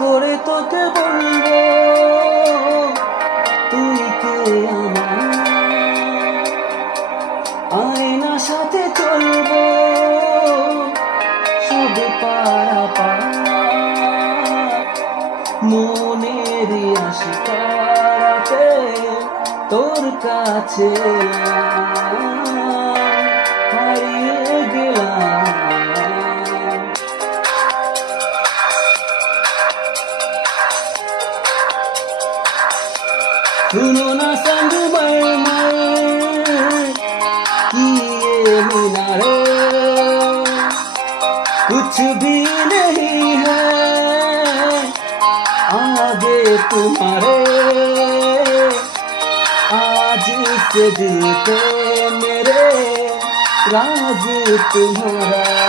করে তোকে বলবো তুই কে আমার, আয়নার সাথে চলবো সব পারাপার, মনেরই আশিকারাতে তোর কাছে হারিয়ে গেলাম। सुनो ना संग किए मिनारे, कुछ भी नहीं है आगे तुम्हारे, आज इस दिल पे मेरे राज तुम्हारा।